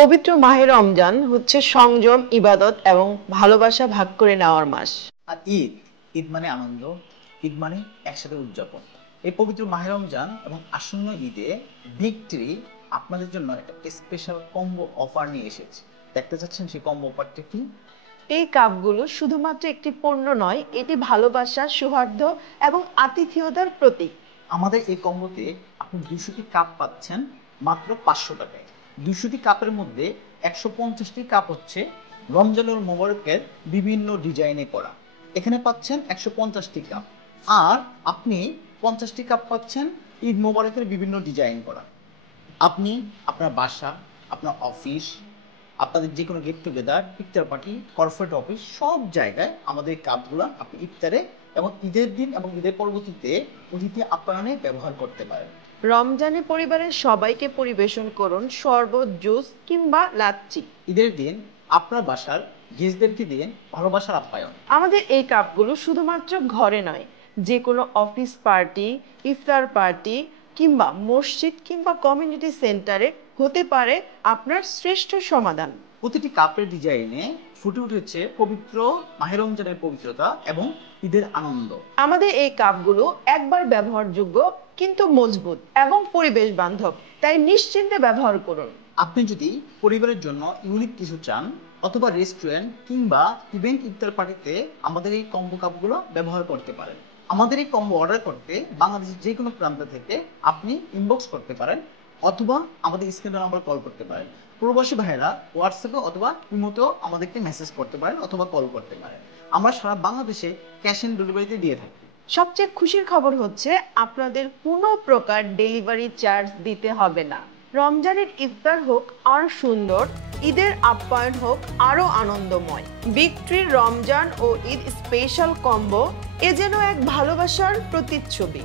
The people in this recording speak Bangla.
পবিত্র মাহে রমজান হচ্ছে সংযম, ইবাদত এবং ভালোবাসা ভাগ করে নেওয়ার মাস। আর ঈদ ঈদ মানে আনন্দ, ঈদ মানে একসাথে উদযাপন। এই পবিত্র মাহে রমজান এবং আসন্ন ঈদে ভিক্টরি আপনাদের জন্য একটা স্পেশাল কম্বো অফার নিয়ে এসেছে। দেখতে চাচ্ছেন সেই কম্বো অফারটা কি? এই কাপগুলো শুধুমাত্র একটি পণ্য নয়, এটি ভালোবাসা, সৌহার্দ্য এবং আতিথেয়তার প্রতীক। আমাদের এই কম্বোতে আপনি 200টি কাপ পাচ্ছেন মাত্র 500 টাকায়। 200টি কাপের মধ্যে 150টি কাপ হচ্ছে রমজানুল মোবারকের বিভিন্ন ডিজাইনে করা। এখানে পাচ্ছেন 150টি কাপ, আর আপনি 50টি কাপ পাচ্ছেন ঈদ মোবারকের বিভিন্ন ডিজাইন করা। আপনি আপনার বাসা, আপনার অফিস, আপনাদের যে কোনো গেট টুগেদার, ইফতার পার্টি, কর্পোরেট অফিস, সব জায়গায় আমাদের এই কাপগুলো আপনি ইফতারে এবং ঈদের দিন এবং ঈদের পরবর্তীতে অতিথি আপ্যায়নে ব্যবহার করতে পারেন। রমজানে পরিবারের সবাইকে পরিবেশন করুন শরবত, জুস কিংবা লাচ্ছি। ঈদের দিন আপনার বাসার গেস্টদেরকে দিন ভালোবাসার আপ্যায়ন। আমাদের এই কাপগুলো শুধুমাত্র ঘরে নয়, যে কোনো অফিস পার্টি, ইফতার পার্টি কিংবা মসজিদ কিংবা কমিউনিটি সেন্টারে হতে পারে আপনার শ্রেষ্ঠ সমাধান। প্রতিটি কাপের ডিজাইনে ফুটে উঠেছে পবিত্র মাহে রমজানের পবিত্রতা এবং ঈদের আনন্দ। আমাদের এই কাপগুলো একবার ব্যবহারযোগ্য কিন্তু মজবুত এবং পরিবেশ বান্ধব, তাই নিশ্চিন্তে ব্যবহার করুন। আপনি যদি পরিবারের জন্য ইউনিক কিছু চান অথবা রেস্টুরেন্ট কিংবা ইভেন্ট ইফতার পার্টিতে আমাদের এই কম্বো কাপগুলো ব্যবহার করতে পারেন। আমাদের এই কম্বো অর্ডার করতে বাংলাদেশের যে কোনো প্রান্ত থেকে আপনি ইনবক্স করতে পারেন অথবা আমাদের স্ক্রিনে নাম্বার কল করতে পারেন। প্রবাসী ভাইয়েরা হোয়াটসঅ্যাপে অথবা ইমোতেও আমাদেরকে মেসেজ করতে পারেন অথবা কল করতে পারেন। আমরা সারা বাংলাদেশে ক্যাশ অন ডেলিভারিতে দিয়ে থাকি। সবচেয়ে খুশির খবর হচ্ছে আপনাদের কোনো প্রকার ডেলিভারি চার্জ দিতে হবে না। রমজানের ইফতার হোক আরো সুন্দর, ঈদের আপ্যায়ন হোক আরো আনন্দময়। ভিক্টরির রমজান ও ঈদ স্পেশাল কম্বো এ যেন এক ভালোবাসার প্রতিচ্ছবি।